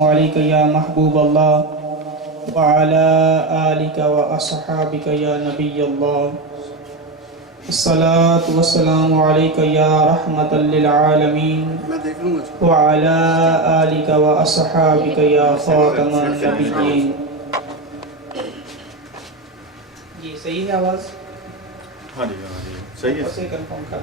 عليك يا محبوب الله وعلى آلك وأصحابك يا نبي الله الصلاة والسلام عليك يا رحمة للعالمين وعلى آلك وأصحابك يا خاتم النبيين. جی صحیح ہے آواز؟ ہاں جی صحیح ہے. اسے کنفرم کر.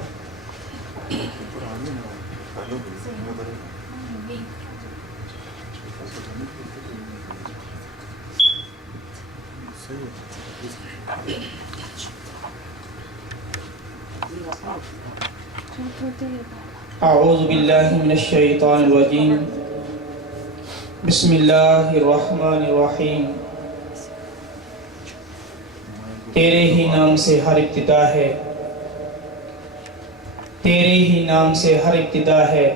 اعوذ باللہ من الشیطان الرجیم. بسم اللہ الرحمن الرحیم. تیرے ہی نام سے ہر ابتدا ہے، تیرے ہی نام سے ہر ابتدا ہے،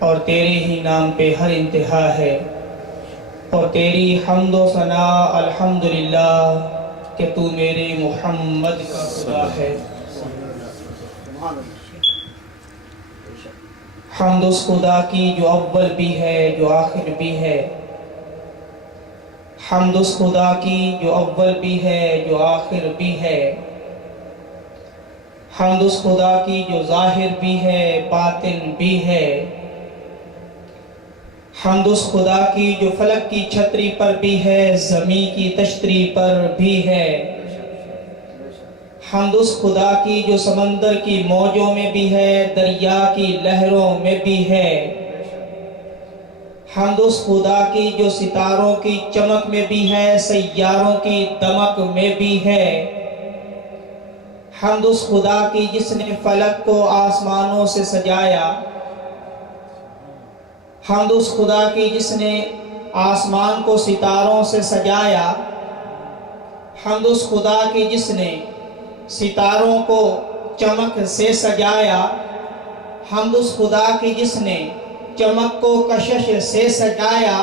اور تیرے ہی نام پہ ہر انتہا ہے، اور تیری حمد و ثناء الحمدللہ کہ تو میرے محمد کا خدا ہے. حمد اس خدا کی جو اول بھی ہے جو آخر بھی ہے، حمد اس خدا کی جو اول بھی ہے جو آخر بھی ہے، حمد اس خدا کی جو ظاہر بھی ہے باطن بھی ہے، حمد اس خدا کی جو فلک کی چھتری پر بھی ہے زمین کی تشتری پر بھی ہے، حمد اس خدا کی جو سمندر کی موجوں میں بھی ہے دریا کی لہروں میں بھی ہے، حمد اس خدا کی جو ستاروں کی چمک میں بھی ہے سیاروں کی دمک میں بھی ہے، حمد اس خدا کی جس نے فلک کو آسمانوں سے سجایا، حمد اس خدا کی جس نے آسمان کو ستاروں سے سجایا، حمد اس خدا کی جس نے ستاروں کو چمک سے سجایا، حمد اس خدا کی جس نے چمک کو کشش سے سجایا،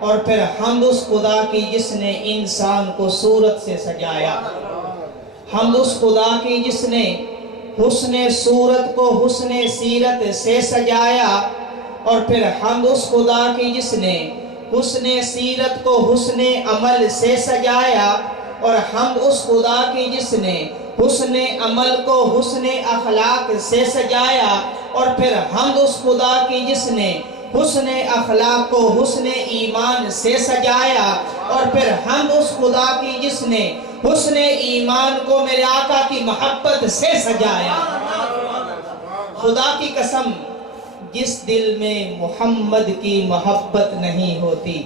اور پھر حمد اس خدا کی جس نے انسان کو صورت سے سجایا، حمد اس خدا کی جس نے حسن صورت کو حسن سیرت سے سجایا، اور پھر حمد اس خدا کی جس نے حسن سیرت کو حسن عمل سے سجایا، اور حمد اس خدا کی جس نے حسن عمل کو حسن اخلاق سے سجایا، اور پھر حمد اس خدا کی جس نے حسن اخلاق کو حسن ایمان سے سجایا، اور پھر حمد اس خدا کی جس نے حسن ایمان کو میرے آقا کی محبت سے سجایا. خدا کی قسم جس دل میں محمد کی محبت نہیں ہوتی،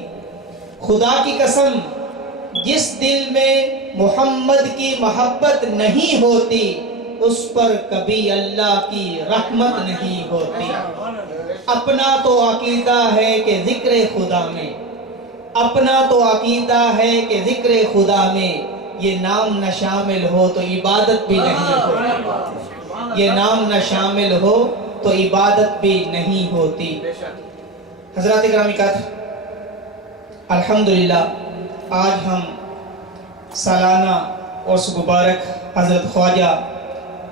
خدا کی قسم جس دل میں محمد کی محبت نہیں ہوتی اس پر کبھی اللہ کی رحمت نہیں ہوتی. اپنا تو عقیدہ ہے کہ ذکر خدا میں، اپنا تو عقیدہ ہے کہ ذکر خدا میں یہ نام نہ شامل ہو تو عبادت بھی نہیں ہوتی، یہ نام نہ شامل ہو تو عبادت بھی نہیں ہوتی. حضرات گرامی قدر، الحمدللہ آج ہم سالانہ عرس مبارک حضرت خواجہ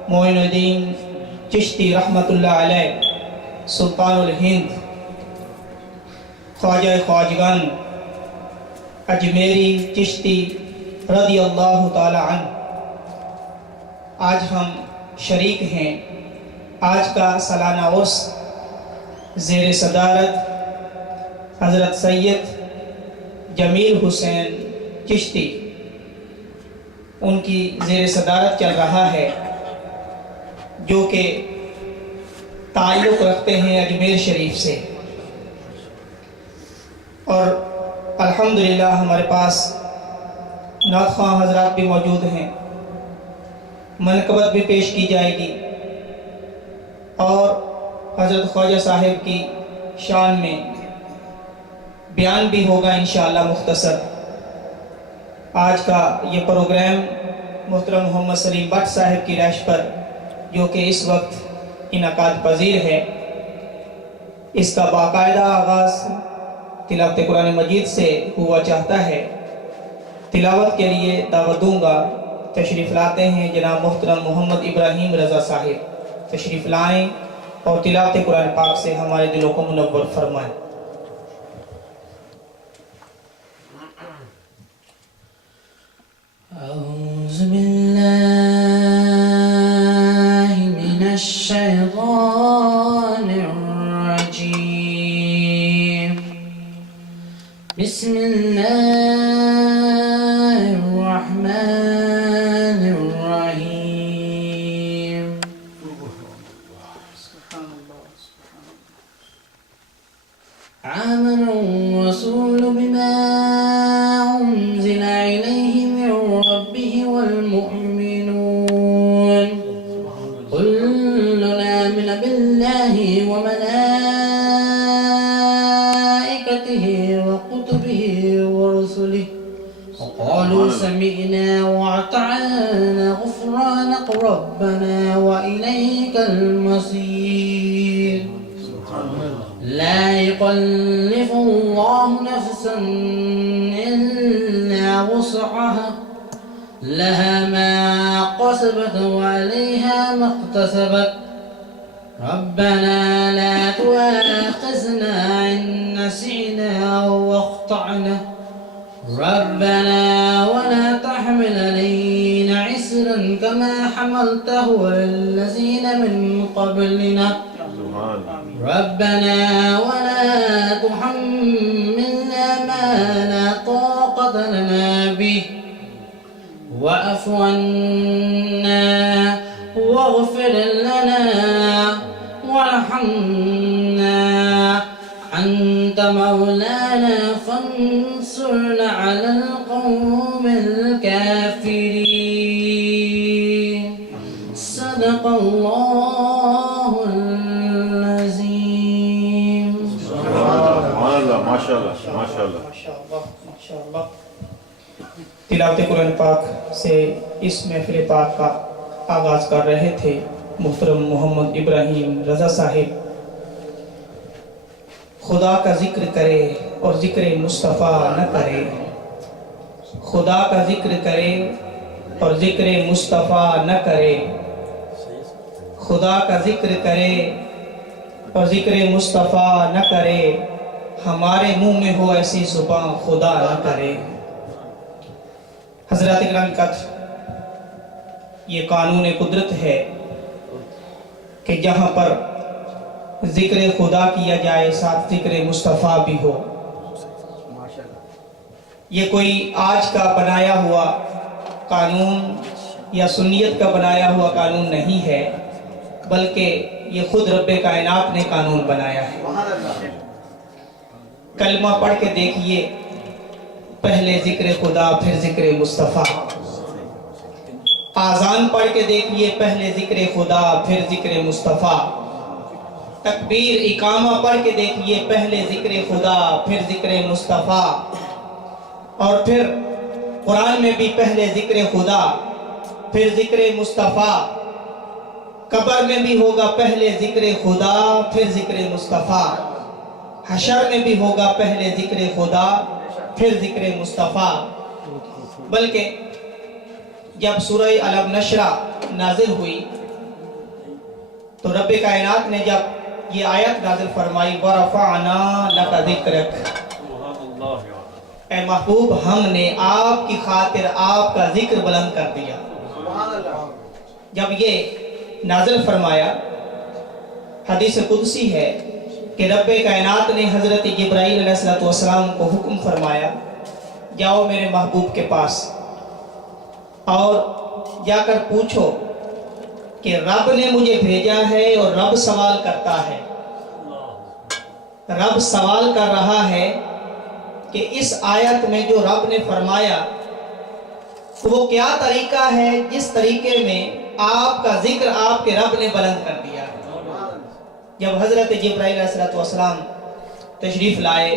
معین الدین چشتی رحمت اللہ علیہ سلطان الہند خواجہ خواجگان اجمیری چشتی رضی اللہ تعالی عنہ، آج ہم شریک ہیں. آج کا سالانہ عرس زیر صدارت حضرت سید جمیل حسین چشتی ان کی زیر صدارت چل رہا ہے، جو کہ تعلق رکھتے ہیں اجمیر شریف سے. اور الحمدللہ ہمارے پاس نعت خواں حضرات بھی موجود ہیں، منقبت بھی پیش کی جائے گی، اور حضرت خواجہ صاحب کی شان میں بیان بھی ہوگا انشاءاللہ مختصر. آج کا یہ پروگرام محترم محمد سلیم بٹ صاحب کی رہائش پر جو کہ اس وقت انعقاد پذیر ہے، اس کا باقاعدہ آغاز تلاوت قرآن مجید سے ہوا چاہتا ہے. تلاوت کے لیے دعوت دوں گا، تشریف لاتے ہیں جناب محترم محمد ابراہیم رضا صاحب، تشریف لائیں اور تلاوت قرآن پاک سے ہمارے دلوں کو منور فرمائیں. أعوذ بالله من الشيطان الرجيم بسم الله الرحمن الرحيم آمن الرسول بما أنزل إليه من ربه والمؤمنون كل آمن بالله وملائكته وكتبه ورسله وقالوا سمعنا وأطعنا غفرانك ربنا وإليك المصير لا يكلف الله نفسا إلا وسعها لها ما كسبت وعليها ما اكتسبت ربنا لا تؤاخذنا إن نسينا أو أخطأنا ربنا ولا تحمل علينا عسرا كما حملته على الذين من قبلنا ربنا ولا تحملنا ما لا طاقة لنا به واعف عنا واغفر لنا وارحمنا أنت مولانا فانصرنا على القوم الكافرين صدق الله العظيم ماشاءاللہ ماشاءاللہ ماشاءاللہ تلاوت قرآن پاک سے اس محفل پاک کا آغاز کر رہے تھے محترم محمد ابراہیم رضا صاحب. خدا کا ذکر کرے اور ذکر مصطفیٰ نہ کرے، خدا کا ذکر کرے اور ذکر مصطفیٰ نہ کرے، خدا کا ذکر کرے اور ذکر مصطفیٰ نہ کرے، ہمارے منہ میں ہو ایسی زبان خدا نہ کرے. حضرات کرام قدر، یہ قانون قدرت ہے کہ جہاں پر ذکر خدا کیا جائے ساتھ ذکر مصطفیٰ بھی ہو. یہ کوئی آج کا بنایا ہوا قانون یا سنیت کا بنایا ہوا قانون نہیں ہے، بلکہ یہ خود رب کائنات نے قانون بنایا ہے. کلمہ پڑھ کے دیکھیے، پہلے ذکر خدا پھر ذکر مصطفیٰ. آذان پڑھ کے دیکھیے، پہلے ذکر خدا پھر ذکر مصطفیٰ. تکبیر اقامہ پڑھ کے دیکھیے، پہلے ذکر خدا پھر ذکر مصطفیٰ. اور پھر قرآن میں بھی پہلے ذکر خدا پھر ذکر مصطفیٰ. قبر میں بھی ہوگا پہلے ذکر خدا پھر ذکر مصطفیٰ. حشر میں بھی ہوگا پہلے ذکر خدا پھر ذکر مصطفیٰ. بلکہ جب سورہ علم نشرہ نازل ہوئی تو رب کائنات نے جب یہ آیت نازل فرمائی وَرَفَعْنَا لَكَ ذِكْرَكَ، اے محبوب ہم نے آپ کی خاطر آپ کا ذکر بلند کر دیا. جب یہ نازل فرمایا، حدیث قدسی ہے کہ رب کائنات نے حضرت جبرائیل علیہ السلام کو حکم فرمایا، جاؤ میرے محبوب کے پاس اور جا کر پوچھو کہ رب نے مجھے بھیجا ہے اور رب سوال کرتا ہے. رب سوال کر رہا ہے کہ اس آیت میں جو رب نے فرمایا وہ کیا طریقہ ہے جس طریقے میں آپ کا ذکر آپ کے رب نے بلند کر دیا. جب حضرت جبرائیل علیہ السلام تشریف لائے،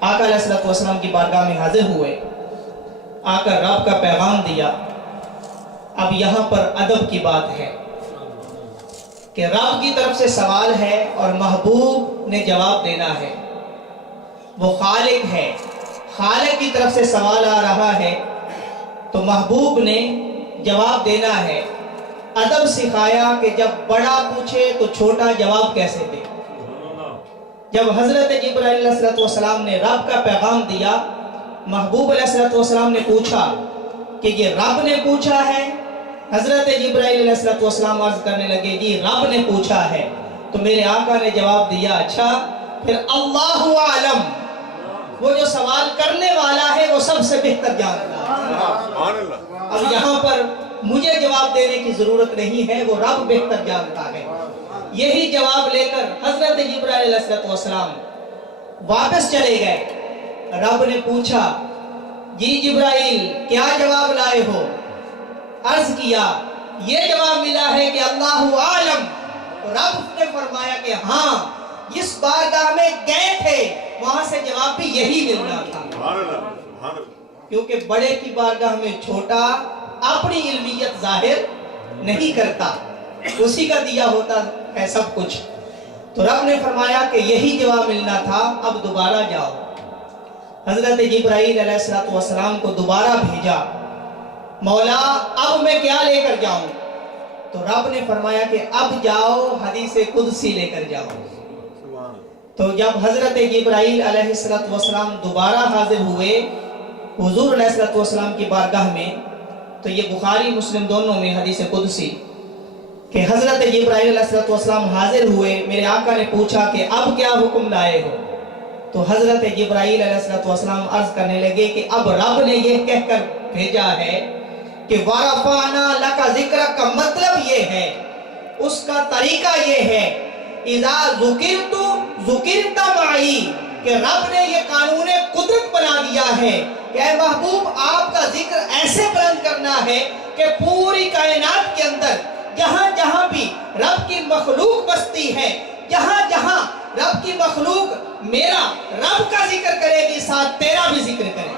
آقا علیہ السلام کی بارگاہ میں حاضر ہوئے، آ کر رب کا پیغام دیا. اب یہاں پر ادب کی بات ہے کہ رب کی طرف سے سوال ہے اور محبوب نے جواب دینا ہے. وہ خالق ہے، خالق کی طرف سے سوال آ رہا ہے تو محبوب نے جواب دینا ہے. ادب سکھایا کہ جب بڑا پوچھے تو چھوٹا جواب کیسے دے. جب حضرت جبرائیل علیہ السلام نے رب کا پیغام دیا، محبوب علیہ السلام نے پوچھا کہ یہ رب نے پوچھا ہے؟ حضرت جبرائیل علیہ السلام عرض کرنے لگے جی رب نے پوچھا ہے. تو میرے آقا نے جواب دیا اچھا پھر اللہ عالم، وہ جو سوال کرنے والا ہے وہ سب سے بہتر جانتا ہے. اب یہاں پر مجھے جواب دینے کی ضرورت نہیں ہے، وہ رب بہتر جانتا ہے. یہی جواب لے کر حضرت جبرائیل علیہ السلام واپس چلے گئے. رب نے پوچھا جی جبرائیل کیا جواب لائے ہو؟ عرض کیا یہ جواب ملا ہے کہ اللہ عالم. رب نے فرمایا کہ ہاں جس بارگاہ میں گئے تھے وہاں سے جواب بھی یہی ملنا تھا، کیونکہ بڑے کی بارگاہ میں چھوٹا اپنی علمیت ظاہر نہیں کرتا، اسی کا دیا ہوتا ہے سب کچھ. تو رب نے فرمایا کہ یہی جواب ملنا تھا، اب دوبارہ جاؤ. حضرت جبرائیل علیہ السلام کو دوبارہ بھیجا. مولا اب میں کیا لے کر جاؤں؟ تو رب نے فرمایا کہ اب جاؤ حدیث قدسی لے کر جاؤ. تو جب حضرت جبرائیل علیہ السلام دوبارہ حاضر ہوئے حضور علیہ السلام کی بارگاہ میں، تو یہ بخاری مسلم دونوں میں حدیث قدسی کہ حضرت جبرائیل علیہ السلام حاضر ہوئے. میرے آقا نے پوچھا کہ اب کیا حکم لائے ہو؟ تو حضرت جبرائیل علیہ السلام عرض کرنے لگے کہ اب رب نے یہ کہہ کر بھیجا ہے کہ وَرَفَعْنَا لَكَ ذِكْرَكَ کا مطلب یہ ہے، اس کا طریقہ یہ ہے اِذَا ذُكِرْتُ ذُكِرْتَ مَعِي، کہ رب نے یہ قانون قدرت بنا دیا ہے کہ اے محبوب آپ کا ذکر ایسے بلند کرنا ہے کہ پوری کائنات کے اندر جہاں جہاں بھی رب کی مخلوق بستی ہے، جہاں جہاں رب کی مخلوق میرا رب کا ذکر کرے گی ساتھ تیرا بھی ذکر کرے گی.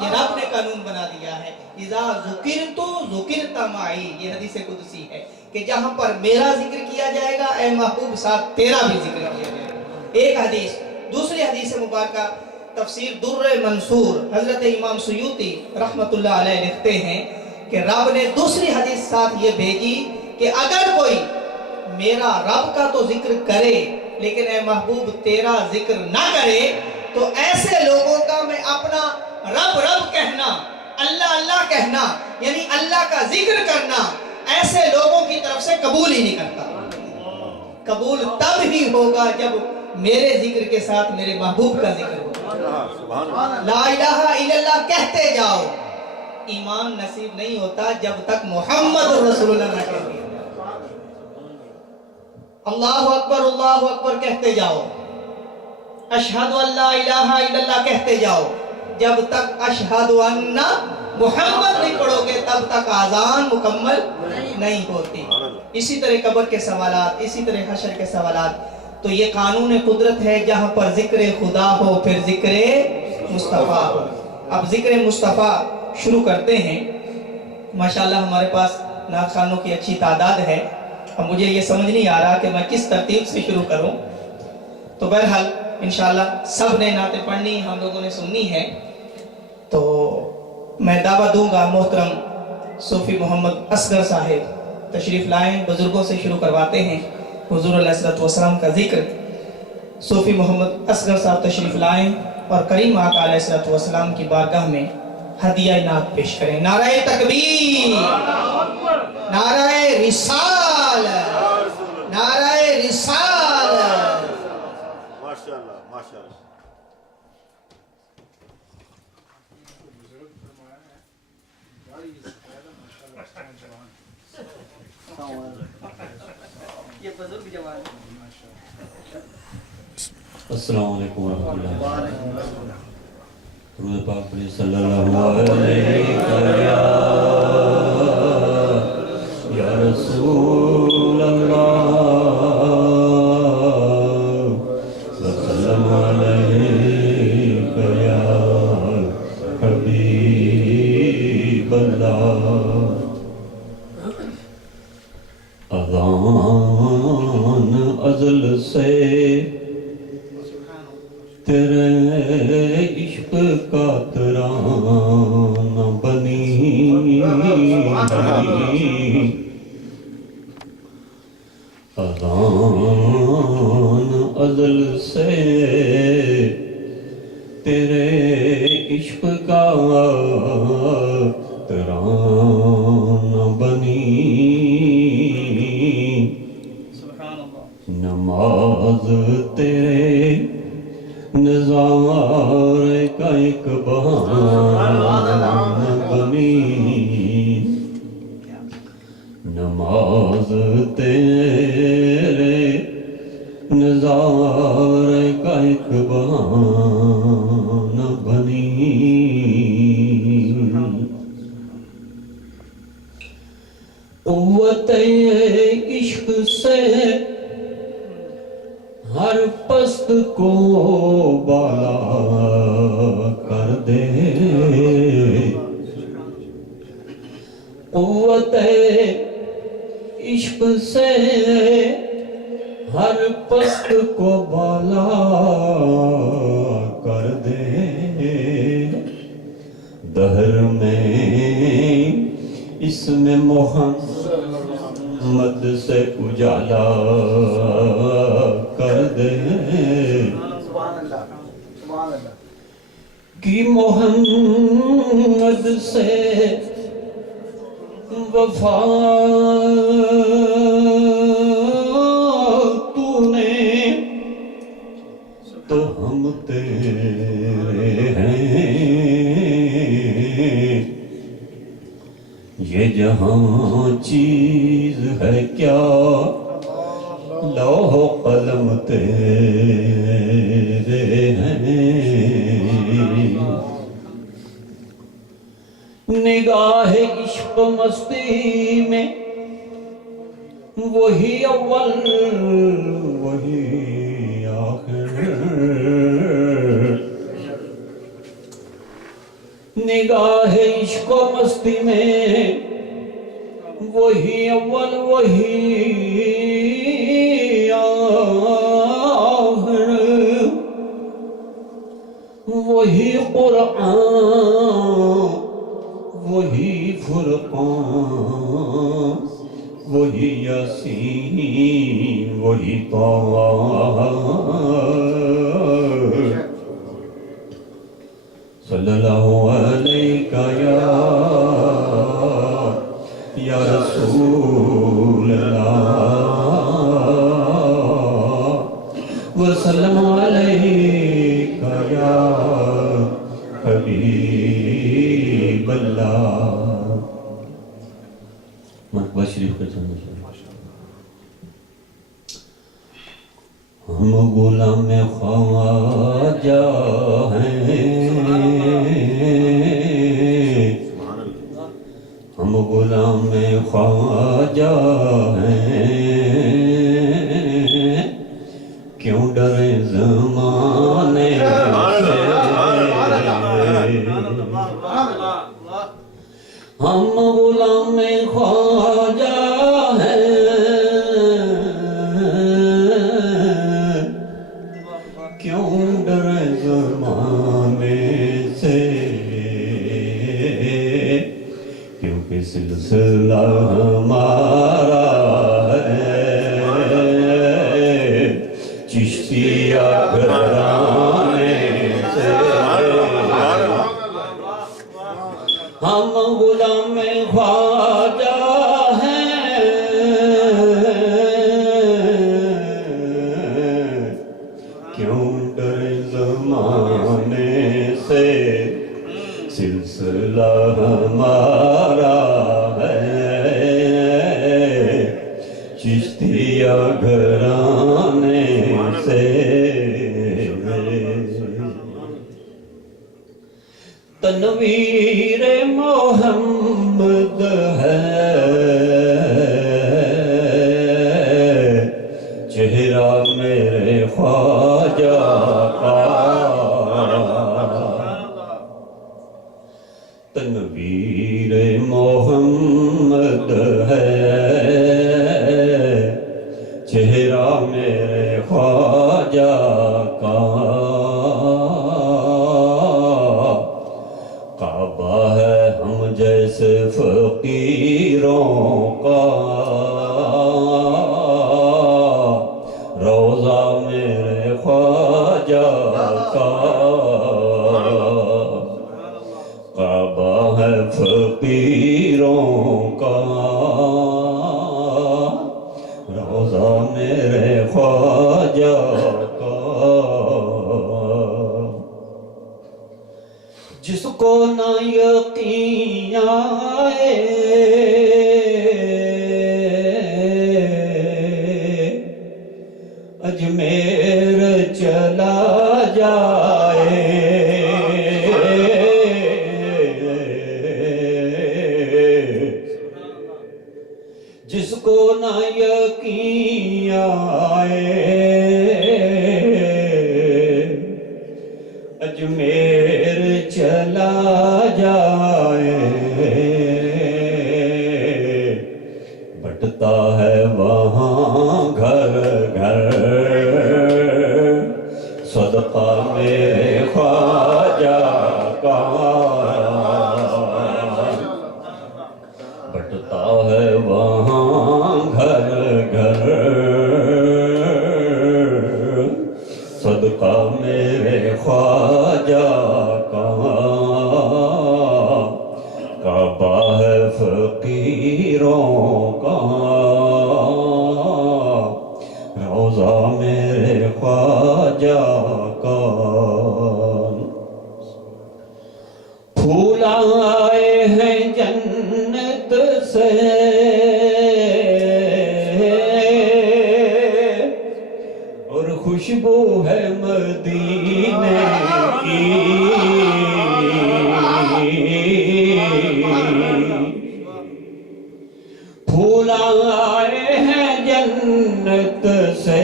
یہ رب نے قانون بنا دیا ہے اذا ذکرت ذکرت معی. یہ حدیث قدسی ہے کہ جہاں پر میرا ذکر کیا جائے گا اے محبوب ساتھ تیرا بھی ذکر کیا جائے گا. ایک حدیث. دوسری حدیث مبارکہ تفسیر در منصور حضرت امام سیوطی رحمت اللہ علیہ لکھتے ہیں کہ رب نے دوسری حدیث ساتھ یہ بھیجی کہ اگر کوئی میرا رب کا تو ذکر کرے لیکن اے محبوب تیرا ذکر نہ کرے تو ایسے لوگوں کا میں اپنا رب رب کہنا، اللہ اللہ کہنا، یعنی اللہ کا ذکر کرنا ایسے لوگوں کی طرف سے قبول ہی نہیں کرتا. قبول تب ہی ہوگا جب میرے ذکر کے ساتھ میرے محبوب کا ذکر ہوگا. لا الہ الا اللہ کہتے جاؤ، ایمان نصیب نہیں ہوتا جب تک محمد رسول اللہ نہ کہتے. اللہ اکبر کہتے جاؤ، اشہد ان لا الہ الا اللہ کہتے جاؤ. جب تک اشہد ان محمد نہیں پڑھو گے تب تک آذان مکمل نہیں ہوتی. اسی طرح قبر کے سوالات، اسی طرح حشر کے سوالات. تو یہ قانون قدرت ہے جہاں پر ذکر خدا ہو پھر ذکر مصطفیٰ ہو. اب ذکر مصطفیٰ شروع کرتے ہیں. ماشاءاللہ ہمارے پاس نعت خوانوں کی اچھی تعداد ہے. اب مجھے یہ سمجھ نہیں آ رہا کہ میں کس ترتیب سے شروع کروں. تو بہرحال انشاءاللہ سب نے نعتیں پڑھنی، ہم لوگوں نے سننی ہے. تو میں دعویٰ دوں گا محترم صوفی محمد اصغر صاحب تشریف لائیں، بزرگوں سے شروع کرواتے ہیں حضور علیہ السلام کا ذکر. صوفی محمد اصغر صاحب تشریف لائیں اور کریم آقا علیہ السلام کی بارگاہ میں ہدیہ نعت پیش کریں. نعرہ تکبیر، نعرہ رسال، نعرہ رسال. ماشاءاللہ ماشاءاللہ. یہ بزرگ جوان. السلام علیکم ورحمۃ اللہ. درود پاک پڑھیے صلی اللہ علیہ یا رسول اللہ وسلم علیہ یا حبیب اللہ. اذان ازل سے تیرے عشق کا ترانہ بنی، اذان ازل سے تیرے عشق کا نظارے کا ایک بہانہ بنی نماز تیرے نظارے کا ایک بہانہ بنی قوت عشق سے ہر پست کو بالا کر دے قوت عشق سے ہر پست کو بالا کر دے دہر میں اس میں محمد سے اجالا کر دے کہ محمد سے وفا تو نے تو ہم تیرے ہیں یہ جہاں چیز ہے کیا لوح قلم تیرے ہیں نگاہ عشق مستی میں وہی اول وہی آخر نگاہ عشق و مستی میں وہی اول وہی آخر وہی قرآن وہی فرقان وہی یاسین وہی طه صلی اللہ علیہ یا رسول اللہ وسلم علیہ یا حبیب اللہ مرحبا شریف کا چند ہم غلام خواجہ ہیں ہم غلام خواجہ ہیں کیوں ڈرے زمانے سے ہم غلام خواجہ ہیں کیوں ڈرے زمانے سے کیونکہ سلسلہ ہمارا ہے چشتیہ گھرانے سے ہم غلام خواجہ ہیں کیوں ڈرے زمانے سے سلسلہ ہمارا ہے چشتیہ گھرانے سے تنویر محمد ہے چہرہ میرے خواجہ کا تنویر محمد ہے چہرہ میرے خواجہ کا کعبہ ہے ہم جیسے فقیروں جس کو نہ یقین آئے اجمیر چلا جائے جس کو نہ یقین آئے اجمیر چلا جائے بٹتا ہے وہاں گھر گھر صدقہ میرے خواجہ کا بٹتا ہے وہاں گھر گھر صدقہ میرے خواجہ کا کعبہ ہے فقیروں کا روضہ میرے خواجہ کا پھول آئے ہیں جنت سے اور خوشبو ہے مدینے کی پھول آئے ہیں جنت سے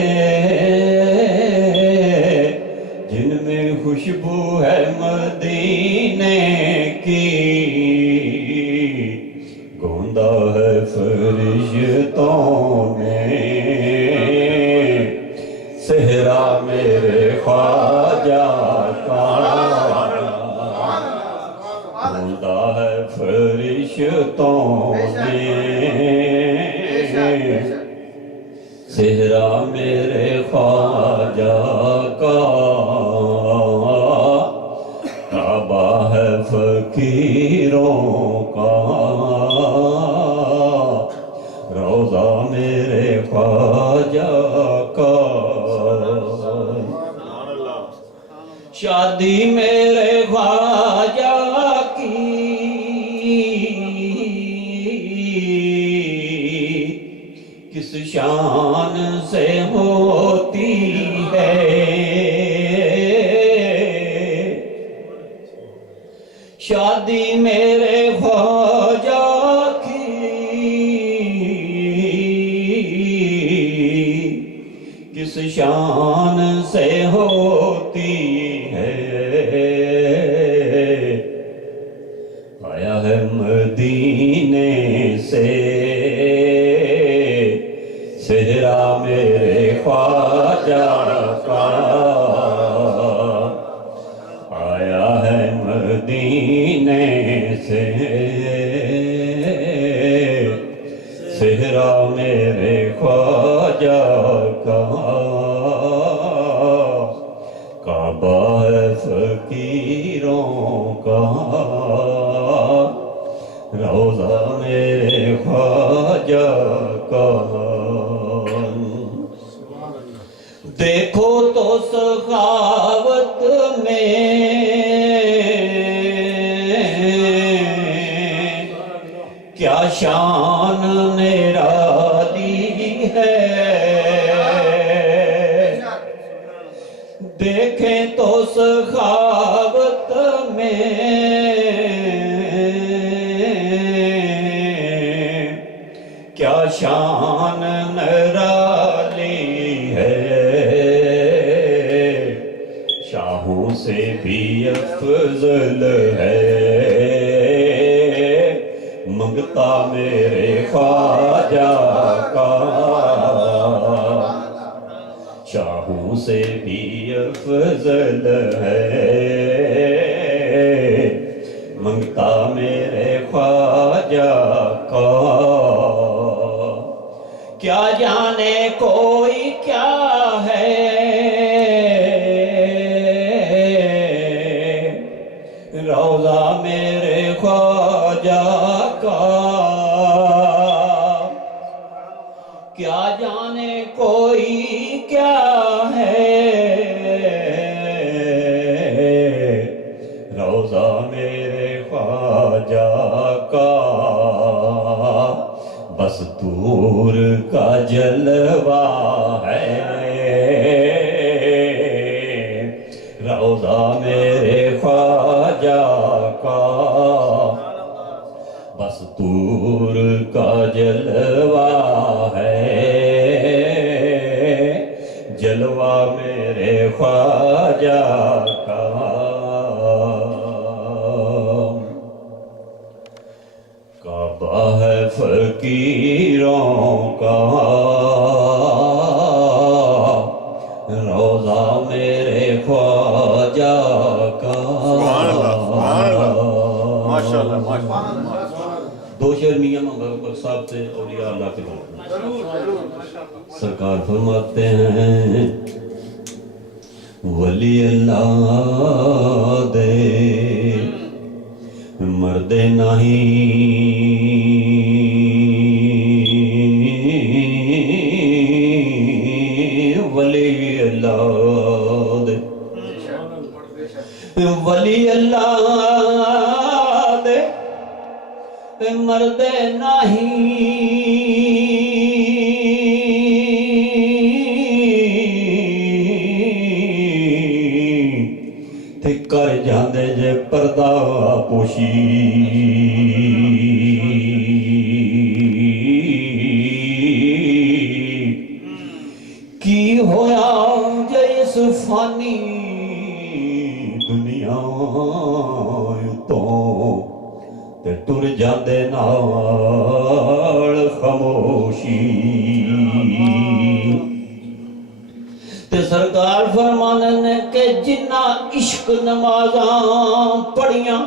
جن میں خوشبو ہے مدینے کی گوندا ہے فرشتوں نے صحرا میرے خواجہ کا گوندا ہے فرشتوں نے صحرا میرے خواجہ کا کعبہ ہے فقیروں کا روضہ میرے خواجہ کا شادی میرے خواجہ کی کس شان سے ہوتی ہے شادی میرے خواجہ کی کس شان سے ہوتی ہے آیا ہے مدینے سے صحرا میرے خواجہ کا آیا ہے مدینے سے صحرا میرے خواجہ کا کعبہ ہے فقیروں کا روضہ میرے خواجہ کا دیکھو تو سخاوت میں کیا شان نرالی ہے دیکھیں تو سخاوت میں کیا شان نرالی ہے شاہوں سے بھی افضل ہے منگتا میرے خواجہ کا شاہوں سے بھی افضل ہے منگتا میرے خواجہ کا کیا جانے کوئی کیا ہے روضہ میرے خواجہ کا کیا جانے کوئی کیا ہے روضہ خواجہ کا بس دور کا جلوہ ہے روضہ میرے خواجہ کا بس دور کا جلوہ ہے جلوہ میرے خواجہ کا کعبہ ہے فقیروں کا روضہ میرے خواجہ کا سبحان اللہ سبحان اللہ ماشاءاللہ ماشاءاللہ دو شعر میاں محمد صاحب سے اولیاء اللہ کے بارے میں سرکار فرماتے ہیں ولی اللہ دے مرد نہیں ولی اللہ دے ولی اللہ دے مرد نہیں تے کر جاندے جے پردہ پوشی کی ہویا جے اس فانی دنیا تو تے ٹر جاندے نال خاموشی تے سرکار فرمانے نے کہ جنہ عشق نمازاں پڑھیاں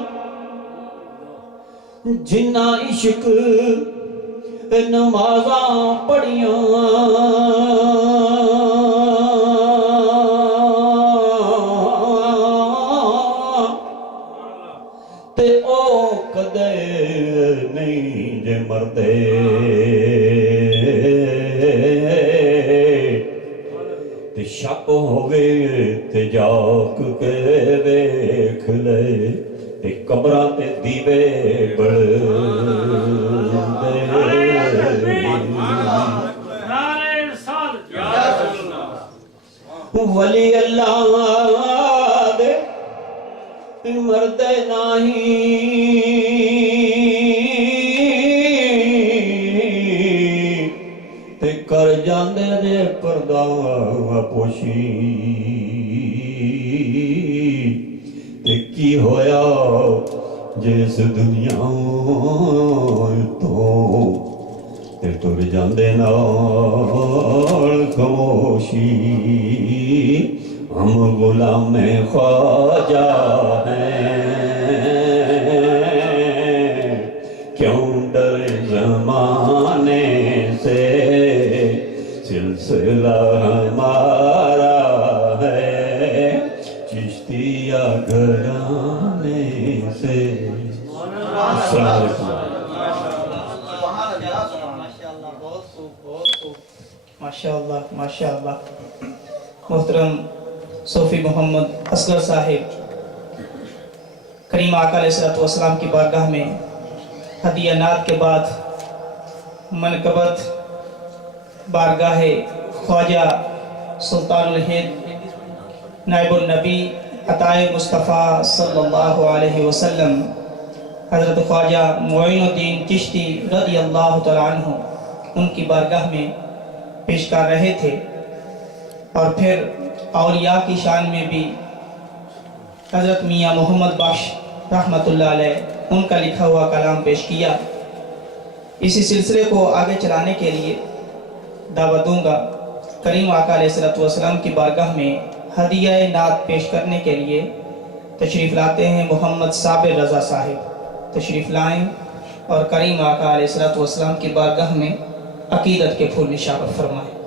جنہ عشق نمازاں پڑھیاں تے او کدے نہیں جے مردے تے شک ہوئے تے جاک کے دیکھ لے تے قبراں تے دیوے بڑھ دے ولی اللہ دے مرد نہیں تے کر جاندے دے پردہ پوشی تے کی ہویا جس دنیا تو تے ٹر جاندے نال خاموشی ہم غلام خواجہ ہیں کیوں ڈر زمانے سے سلسلہ ہمارا ہے چشتیہ گھرانے سے السلام علیکم ماشاءاللہ ماشاءاللہ محترم صوفی محمد اصغر صاحب کریم آقا علیہ السلام کی بارگاہ میں ہدیہ نعت کے بعد منقبت بارگاہ خواجہ سلطان الہند نائب النبی عطائے مصطفیٰ صلی اللہ علیہ وسلم حضرت خواجہ معین الدین چشتی رضی اللہ تعالیٰ عنہ ان کی بارگاہ میں پیش کر رہے تھے اور پھر اولیاء کی شان میں بھی حضرت میاں محمد بخش رحمت اللہ علیہ ان کا لکھا ہوا کلام پیش کیا اسی سلسلے کو آگے چلانے کے لیے دعوت دوں گا کریم آقا علیہ السلام کی بارگاہ میں ہدیہ نعت پیش کرنے کے لیے تشریف لاتے ہیں محمد صابر رضا صاحب تشریف لائیں اور کریم آقا علیہ السلام کی بارگاہ میں عقیدت کے پھول نشاور فرمائیں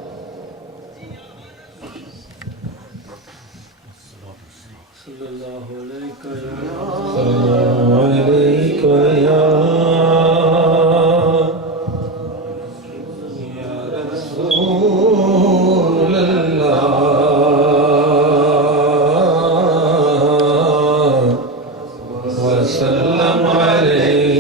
وسلم عليه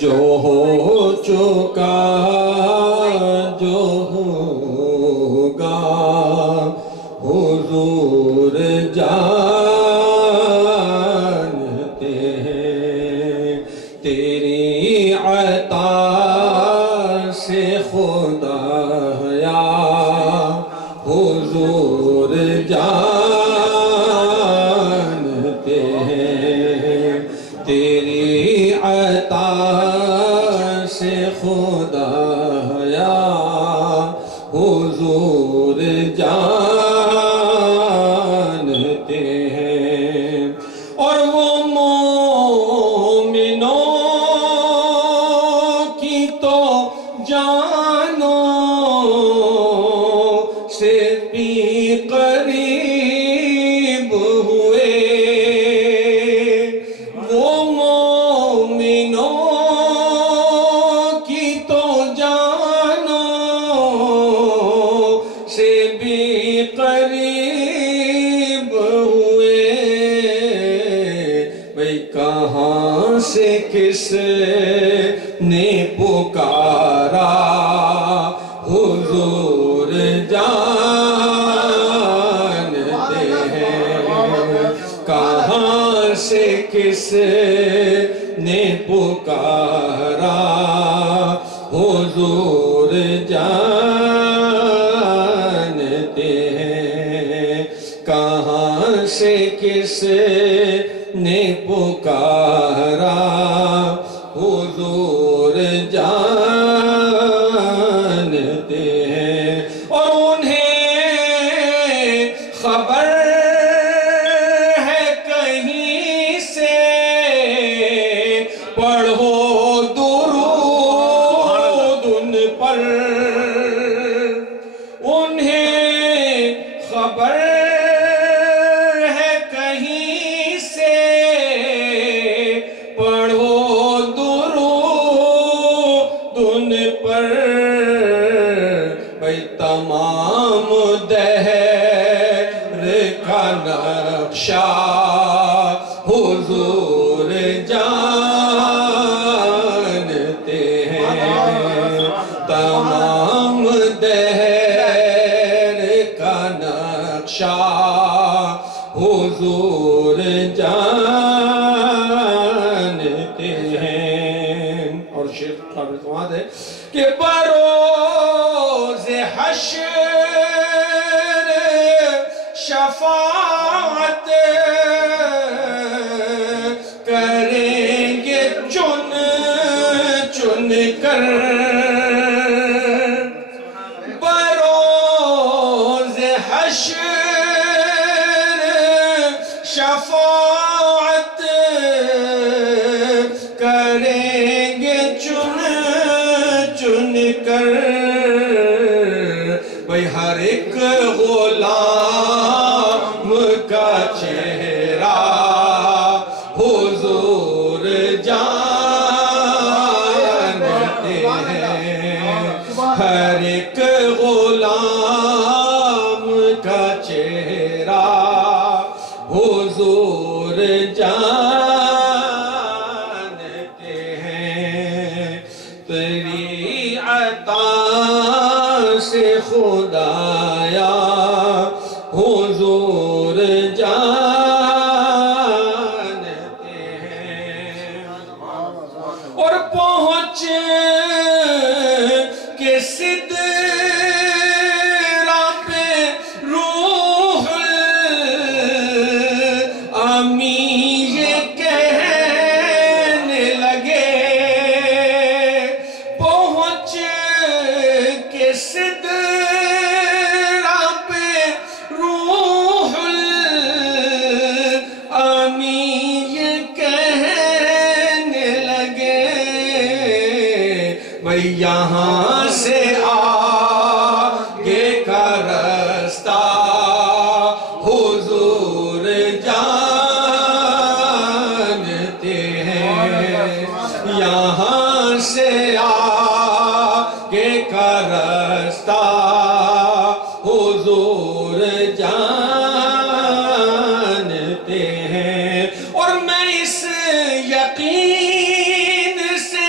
جو ہو چکا جو ہوگا حضور جانتے ہیں تیری عطا سے خدایا حضور جانتے ہیں تیری عطا سے خدایا حضور جانتے ہیں اور وہ مومنوں کی تو جانوں سے بھی قریب ہوئے وہ مومنوں کی تو جانوں سے بھی قریب ہوئے بھئی کہاں سے کس نے پکارا حضور جانتے ہیں کہاں سے کس نے پکارا حضور جانتے ہیں کہاں سے کس نے پکارا حضور جانتے ہیں اور انہیں خبر ہے کہیں سے پڑھو درود ان پر انہیں خبر ہے کہیں سے پڑھو درود ان پر بھئی تمام دہر کا نقشہ حضور جانتے ہیں تمام دہر کا نقشہ حضور جانتے ہیں اور شیخ قابل سماعت ہے کہ بروز حشر شفاعت کریں گے چن چن کر بروز حشر شفاعت کریں گے چن چن کر بھئی ہر ایک غلام کا چہرہ حضور جانتے ہیں ہر ایک غلام کا چہرہ حضور جانتے ہیں تیری عطا سے خدایا حضور جانتے ہیں اور پہنچ کے سدرہ پہ روح الامین یہ کہنے لگے پہنچ کے سدرہ پہ روح الامین یہ کہنے لگے بھئی یہاں سے آگے کا رستہ حضور جانتے ہیں یہاں سے آگے کا رستہ حضور جانتے ہیں اور میں اس یقین سے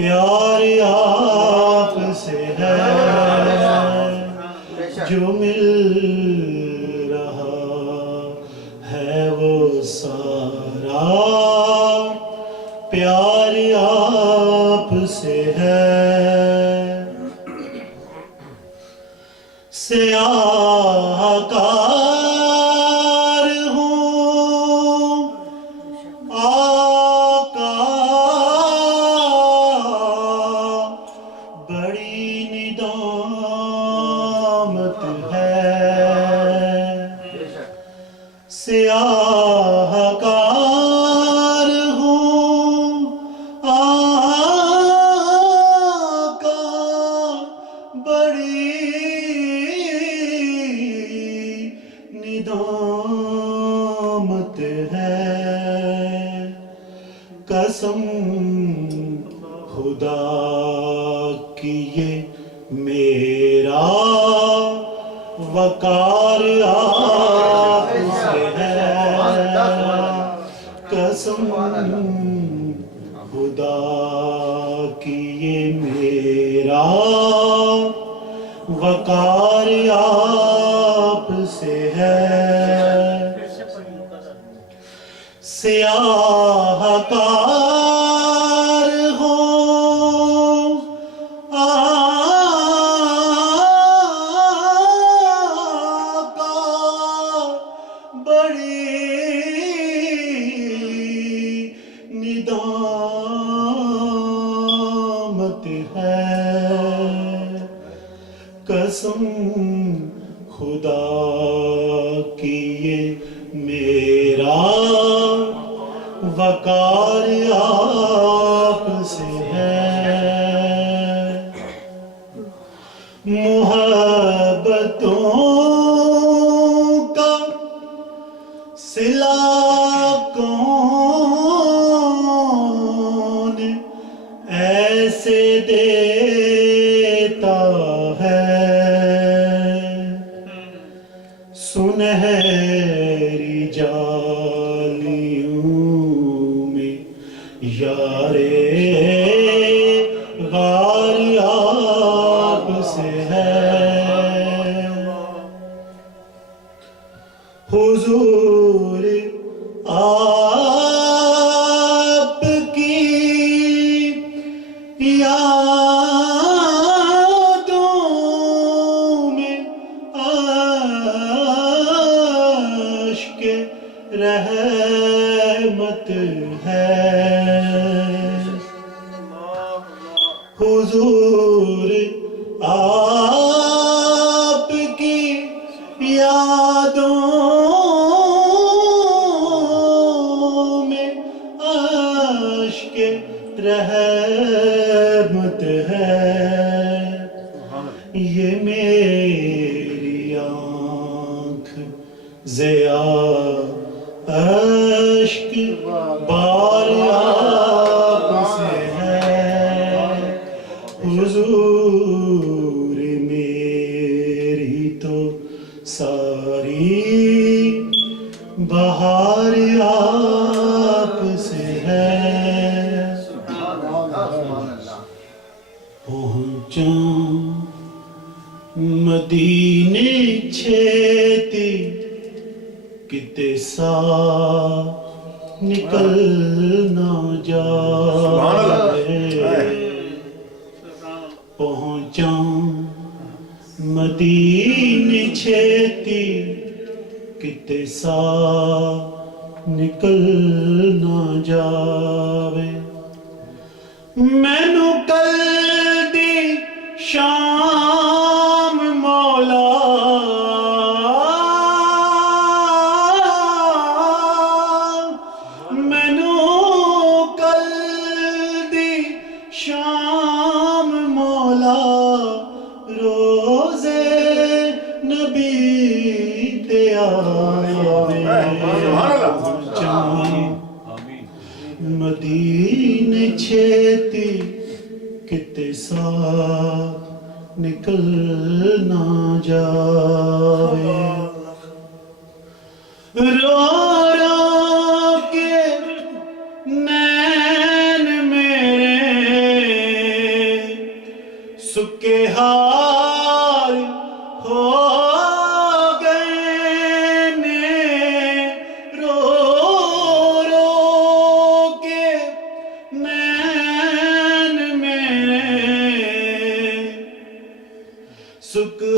پیار آپ سے ہے جو مل رہا ہے وہ سارا پیار آپ سے ہے سیاہ کار ہوں آقا بڑی ندامت ہے سیاہ کار ہوں آقا بڑی ندامت ہے قسم خدا کی یہ میرا وقار آپ سے ہے قسم خدا کی یہ میرا وقار آپ سے ہے سیاہ کار ہوں آقا بڑی ندامت ہے قسم خدا کی یہ میرا وقار آپ سے ہے محبتوں کا صلہ کون ایسے دیتا ہے سنہری جالیوں میں یارے غار آپ سے ہے حضور آپ کی یادوں میں عشق رحمت ہے حضور آپ کی یادوں میں عشق رحمت ہے یہ میری آنکھ ضیا عشق بار آپ سے ہے حضور میری تو ساری بہار آپ سے ہے پہنچاں مدینے چھیتی کتے سا نکل نہ جائے پہنچاں مدینے چھیتی کتے سا نکل نہ جاوے مینوں کل دی شام مولا مینوں کل دی شام مولا روزے نبی تے آوے مدینے چھیتی کتے سا نکل نہ جائے رو رو کے نین میرے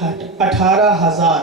18,000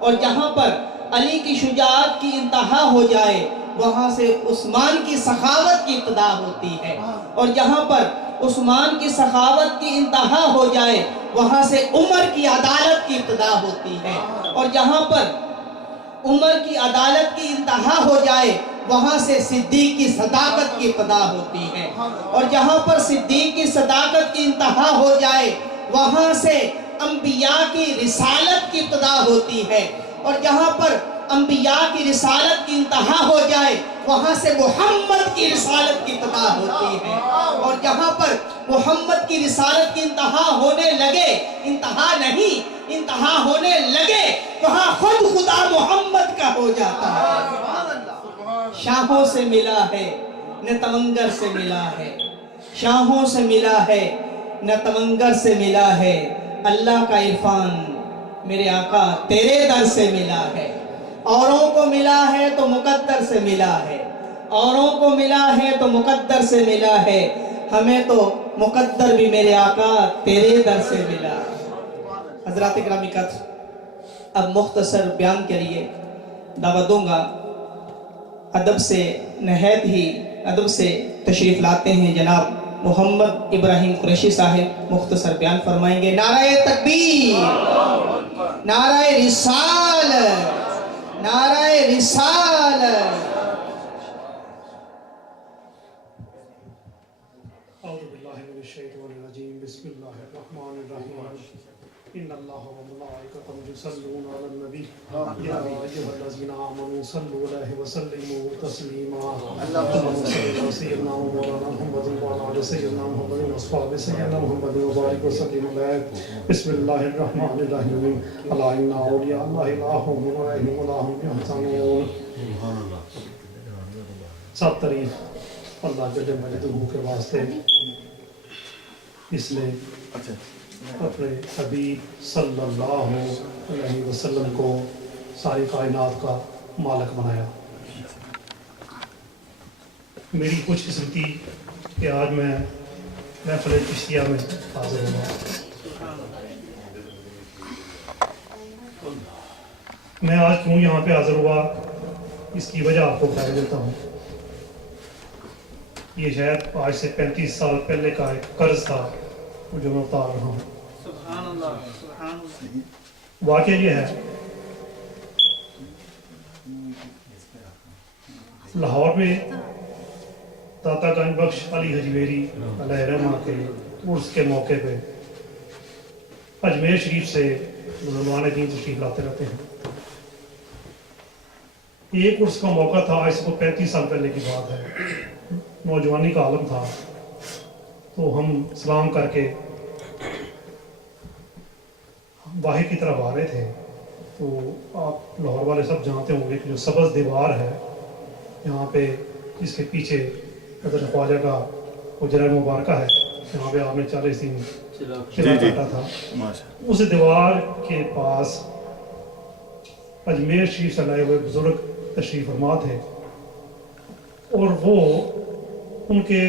اور جہاں پر علی کی شجاعت کی انتہا ہو جائے وہاں سے عثمان کی سخاوت کی ابتدا ہوتی ہے، اور جہاں پر عثمان کی سخاوت کی انتہا ہو جائے وہاں سے عمر کی عدالت کی ابتدا ہوتی ہے، اور جہاں پر عمر کی عدالت کی انتہا ہو جائے وہاں سے صدیق کی صداقت کی ابتدا ہوتی ہے، اور جہاں پر صدیق کی صداقت کی انتہا ہو جائے وہاں سے انبیاء کی رسالت کی ابتدا ہوتی ہے، اور جہاں پر انبیاء کی رسالت کی انتہا ہو جائے وہاں سے محمد کی رسالت کی ابتدا ہوتی ہے، اور جہاں پر محمد کی رسالت کی انتہا ہونے لگے، انتہا نہیں انتہا ہونے لگے، وہاں خود خدا محمد کا ہو جاتا ہے۔ شاہوں سے ملا ہے نہ تمنگر سے ملا ہے، شاہوں سے ملا ہے نہ تمنگر سے ملا ہے، اللہ کا عرفان میرے آقا تیرے در سے ملا ہے، اوروں کو ملا ہے تو مقدر سے ملا ہے، اوروں کو ملا ہے تو مقدر سے ملا ہے، ہمیں تو مقدر بھی میرے آقا تیرے در سے ملا ہے۔ حضرات اکرامی قدر، اب مختصر بیان کے لیے دعوت دوں گا، ادب سے نہایت ہی ادب سے تشریف لاتے ہیں جناب محمد ابراہیم قریشی صاحب، مختصر بیان فرمائیں گے۔ نعرہ تکبیر، نعرہ رسالت، نعرہ رسالت۔ اعوذ باللہ من الشیطان الرجیم، بسم اللہ الرحمن الرحیم۔ ان اللہ وملائکتہ یصلون علی النبی یا ایھا الذین آمنوا صلوا علیہ وسلموا تسلیما۔ اللهم صل علی سیدنا مولانا محمد وعلی آل سیدنا محمد واصحاب سیدنا محمد وبارک وسلم علیہ۔ بسم اللہ الرحمن الرحیم۔ الا ان اولیاء اللہ لا خوف علیہم ولا هم یحزنون۔ سب تعریف اللہ جل مجدہ کے واسطے، اس نے اپنے حبیب صلی اللہ علیہ وسلم کو ساری کائنات کا مالک بنایا۔ میری خوش قسمتی کہ آج میں محفل چشتیہ میں حاضر ہوا۔ میں آج کیوں یہاں پہ حاضر ہوا اس کی وجہ آپ کو بتا دیتا ہوں۔ یہ شاید آج سے 35 سال پہلے کا ایک قرض تھا جو میں اتار رہا ہوں۔ واقعہ یہ ہے، لاہور میں داتا گنج بخش علی حجویری علیہ رحمہ کے عرس کے موقع پہ اجمیر شریف سے بزرگان دین تشریف لاتے رہتے ہیں۔ ایک عرس کا موقع تھا، اس کو 35 سال پہلے کی بات ہے، نوجوانی کا عالم تھا، تو ہم سلام کر کے باہر کی طرف آ رہے تھے، تو آپ لاہور والے سب جانتے ہوں گے کہ جو سبز دیوار ہے یہاں پہ، جس کے پیچھے حضرت خواجہ کا حجرہ مبارکہ ہے، یہاں پہ آپ نے 40 دن چلا کاٹا تھا، اس دیوار کے پاس اجمیر شریف سے لائے ہوئے بزرگ تشریف فرما تھے، اور وہ ان کے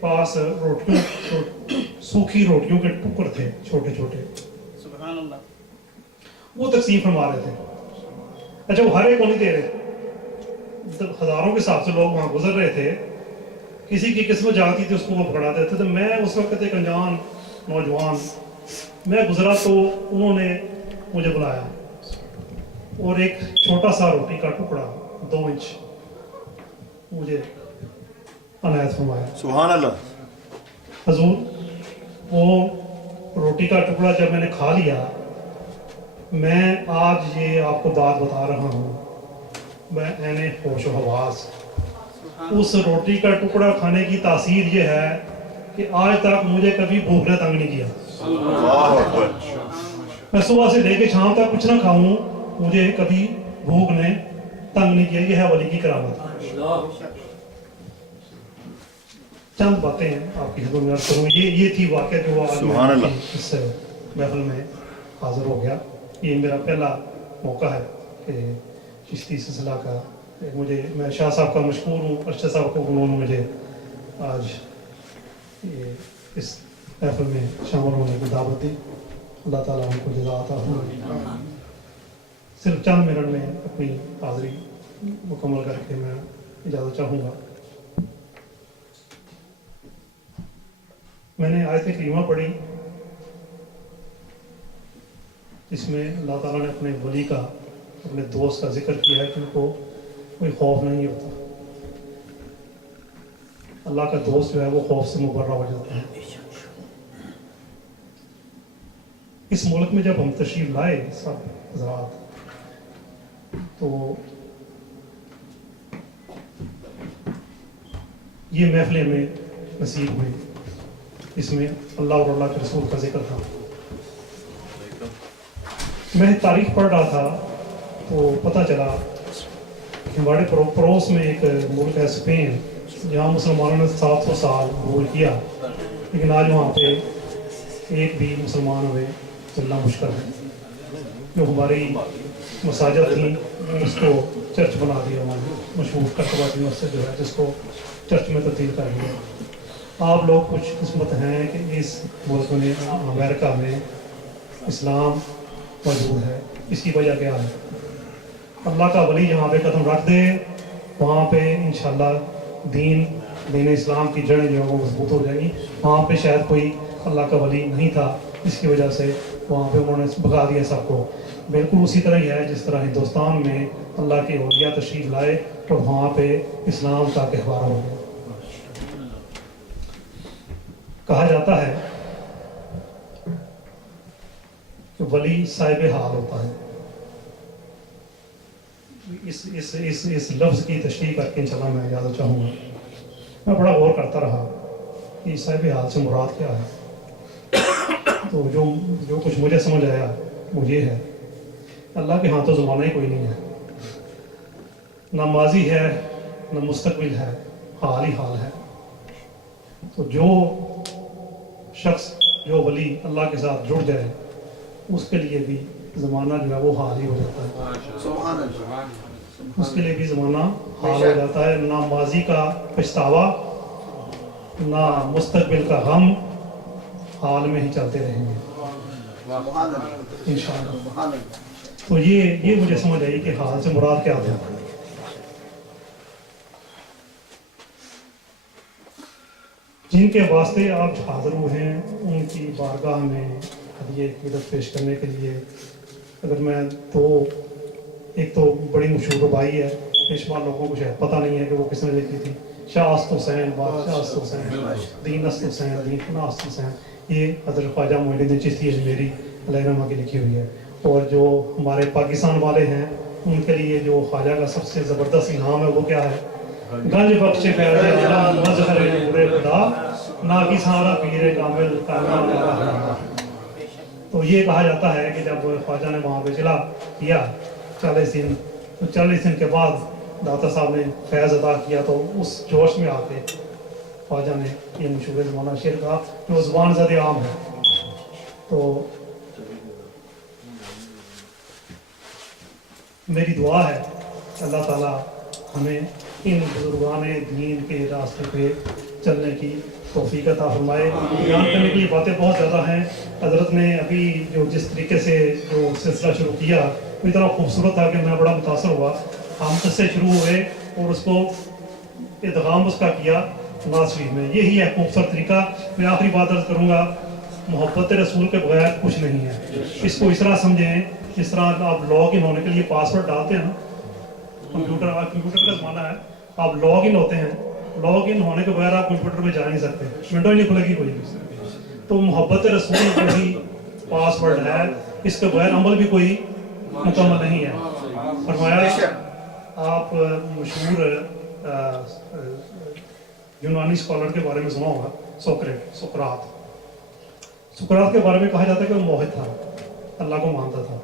پاس روٹیوں، سوکھی روٹیوں کے ٹکڑ تھے چھوٹے چھوٹے، سبحان اللہ، وہ تقسیم فرما رہے تھے۔ اچھا، وہ ہر ایک کو نہیں دے رہے، ہزاروں کے حساب سے لوگ وہاں گزر رہے تھے، کسی کی قسمت جاتی تھی اس کو وہ پکڑا دیتے تھے۔ میں اس وقت ایک انجان نوجوان، میں گزرا تو انہوں نے مجھے بلایا اور ایک چھوٹا سا روٹی کا ٹکڑا 2 انچ مجھے عنایت فرمایا۔ سبحان اللہ۔ حضور، وہ روٹی کا ٹکڑا جب میں نے کھا لیا، میں آج یہ آپ کو بات بتا رہا ہوں، میں عین ہوش و حواس، اس روٹی کا ٹکڑا کھانے کی تاثیر یہ ہے کہ آج تک مجھے کبھی بھوک نے تنگ نہیں کیا۔ میں صبح سے لے کے شام تک کچھ نہ کھاؤں، مجھے کبھی بھوک نے تنگ نہیں کیا۔ یہ ہے ولی کی کرامت۔ چند باتیں آپ کی خدمت میں عرض کروں۔ یہ تھی واقعہ جو آج میں اس محفل میں حاضر ہو گیا۔ یہ میرا پہلا موقع ہے کہ چشتی سلسلہ کا میں شاہ صاحب کا مشکور ہوں، ارشد صاحب کو انہوں نے مجھے آج اس محفل میں شامل ہونے کی دعوت دی۔ اللہ تعالیٰ ان کو جزا عطا فرمائے۔ صرف چند منٹ میں اپنی حاضری مکمل کر کے میں اجازت چاہوں گا. میں نے آیت کریمہ پڑھی جس میں اللہ تعالیٰ نے اپنے ولی کا، اپنے دوست کا ذکر کیا ہے کہ ان کو کوئی خوف نہیں ہوتا. اللہ کا دوست جو ہے وہ خوف سے مبرہ ہو جاتا ہے. اس ملک میں جب ہم تشریف لائے سب حضرات تو یہ محفل ہمیں نصیب ہوئی، اس میں اللہ اور اللہ کے رسول کا ذکر تھا. میں تاریخ پڑھ رہا تھا تو پتہ چلا کہ ہمارے پڑوس میں ایک ملک ہے اسپین، جہاں مسلمانوں نے 700 سال رول کیا، لیکن آج وہاں پہ ایک بھی مسلمان ہوئے چلنا مشکل ہے. جو ہماری مساجد تھیں اس کو چرچ بنا دیا، ہماری مشہور کرتواتی مسجد جو ہے جس کو چرچ میں تبدیل کر دیا. آپ لوگ خوش قسمت ہیں کہ اس ملک میں، امریکہ میں اسلام موجود ہے. اس کی وجہ کیا ہے؟ اللہ کا ولی جہاں پہ قدم رکھ دے وہاں پہ انشاءاللہ دین اسلام کی جڑیں جو ہیں وہ مضبوط ہو جائیں گی. وہاں پہ شاید کوئی اللہ کا ولی نہیں تھا، اس کی وجہ سے وہاں پہ انہوں نے بھگا دیا سب کو. بالکل اسی طرح ہی ہے جس طرح ہندوستان میں اللہ کے اولیاء تشریف لائے اور وہاں پہ اسلام کا گہوارہ ہو گیا. کہا جاتا ہے کہ ولی صاحب حال ہوتا ہے. اس لفظ کی تشریح کر کے انشاءاللہ میں اجازت چاہوں گا. میں بڑا غور کرتا رہا کہ صاحب حال سے مراد کیا ہے. تو جو کچھ مجھے سمجھ آیا وہ یہ ہے، اللہ کے ہاں تو زمانہ ہی کوئی نہیں ہے، نہ ماضی ہے نہ مستقبل ہے، حال ہی حال ہے. تو جو شخص، جو ولی اللہ کے ساتھ جڑ جائے اس کے لیے بھی زمانہ جو ہے وہ حال ہی ہو جاتا ہے. اس کے لیے بھی زمانہ حال ہو جاتا ہے. نہ ماضی کا پچھتاوا نہ مستقبل کا غم، حال میں ہی چلتے رہیں گے انشاءاللہ. تو یہ مجھے سمجھ آئی کہ حال سے مراد کیا تھا. جن کے واسطے آپ حاضر ہوئے ہیں ان کی بارگاہ میں ہدیہ عقیدت پیش کرنے کے لیے، اگر میں ایک تو بڑی مشہور ربائی ہے، پیشوا لوگوں کو شاید پتہ نہیں ہے کہ وہ کس نے لکھی تھی، شاہ است حسین، بادشاہ است حسین، دین است حسین، دین فنا است حسین. یہ حضرت خواجہ معین الدین چشتی اجمیری علیہ رحمہ کی لکھی ہوئی ہے. اور جو ہمارے پاکستان والے ہیں ان کے لیے جو خواجہ کا سب سے زبردست انعام ہے وہ کیا ہے؟ گنج بخش فیض عالم مظہر نور خدا، ناگی سارا پیر کامل کامل. تو یہ کہا جاتا ہے کہ جب خواجہ نے وہاں پہ چلا کیا 40 دن، تو 40 دن کے بعد داتا صاحب نے فیض ادا کیا تو اس جوش میں آ کے خواجہ نے یہ مشہور زمانہ شعر کہا جو زبان زد عام ہے. تو میری دعا ہے اللہ تعالیٰ ہمیں ان بزرگان دین کے راستے پہ چلنے کی توفیق عطا فرمائے. بیان کرنے کی باتیں بہت زیادہ ہیں. حضرت نے ابھی جس طریقے سے جو سلسلہ شروع کیا وہ اتنا خوبصورت تھا کہ میں بڑا متاثر ہوا. ہم سے شروع ہوئے اور اس کو ادغام اس کا کیا نعت شریف میں. یہی ہے خوبصورت طریقہ. میں آخری بات عرض کروں گا، محبت رسول کے بغیر کچھ نہیں ہے. اس کو اس طرح سمجھیں جس طرح آپ لاگ ان ہونے کے لیے پاسورڈ ڈالتے ہیں نا، کمپیوٹر کا زمانہ ہے، آپ لاگ ان ہوتے ہیں، لاگ ان ہونے کے بغیر آپ کمپیوٹر میں جا نہیں سکتے، ونڈو ہی نہیں کھلے گی کوئی. تو محبت رسول کوئی پاسورڈ ہے، اس کے بغیر عمل بھی کوئی مکمل نہیں ہے. فرمایا آپ مشہور یونانی اسکالر کے بارے میں سنا ہوگا، سقراط کے بارے میں کہا جاتا ہے کہ وہ موحد تھا، اللہ کو مانتا تھا.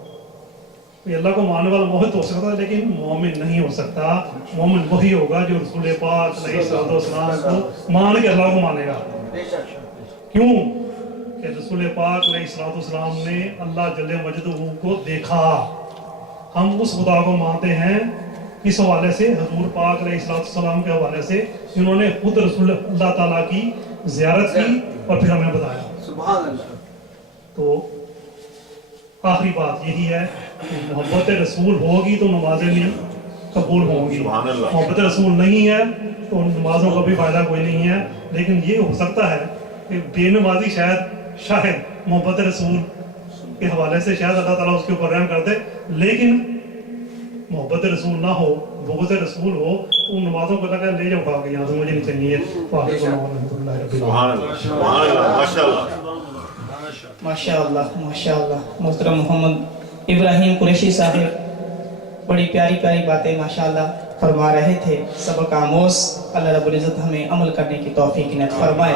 اللہ کو ماننے والا موحد ہو سکتا ہے لیکن مومن نہیں ہو سکتا. مومن وہی ہوگا جو رسول پاک علیہ السلام کو مان کے اللہ کو مانے گا. کیوں کہ رسول پاک علیہ السلام نے اللہ جل مجدہ کو دیکھا. ہم اس خدا کو مانتے ہیں اس حوالے سے، حضور پاک علیہ السلام کے حوالے سے، جنہوں نے خود رسول اللہ تعالیٰ کی زیارت کی اور پھر ہمیں بتایا. سبحان اللہ. تو آخری بات یہی ہے کہ محبت رسول ہوگی تو نمازیں بھی قبول ہوں گی، سبحان اللہ۔ محبت رسول نہیں ہے تو ان نمازوں کا بھی فائدہ کوئی نہیں ہے۔ لیکن یہ ہو سکتا ہے کہ بے نمازی شاید محبت رسول کے حوالے سے شاید اللہ تعالیٰ اس کے اوپر رحم کر دے، لیکن محبت رسول نہ ہو، بغض رسول ہو، ان نمازوں کو لگا لے جاؤ کھا کے یہاں سے، مجھے نہیں چاہیے۔ الحمد للہ رب سبحان العالمین۔ اللہ سبحان اللہ ماشاء اللہ۔ ماشاءاللہ ماشاءاللہ۔ محترم محمد ابراہیم قریشی صاحب بڑی پیاری پیاری باتیں ماشاءاللہ فرما رہے تھے، سبق آموز۔ اللہ رب العزت ہمیں عمل کرنے کی توفیق عنایت فرمائے۔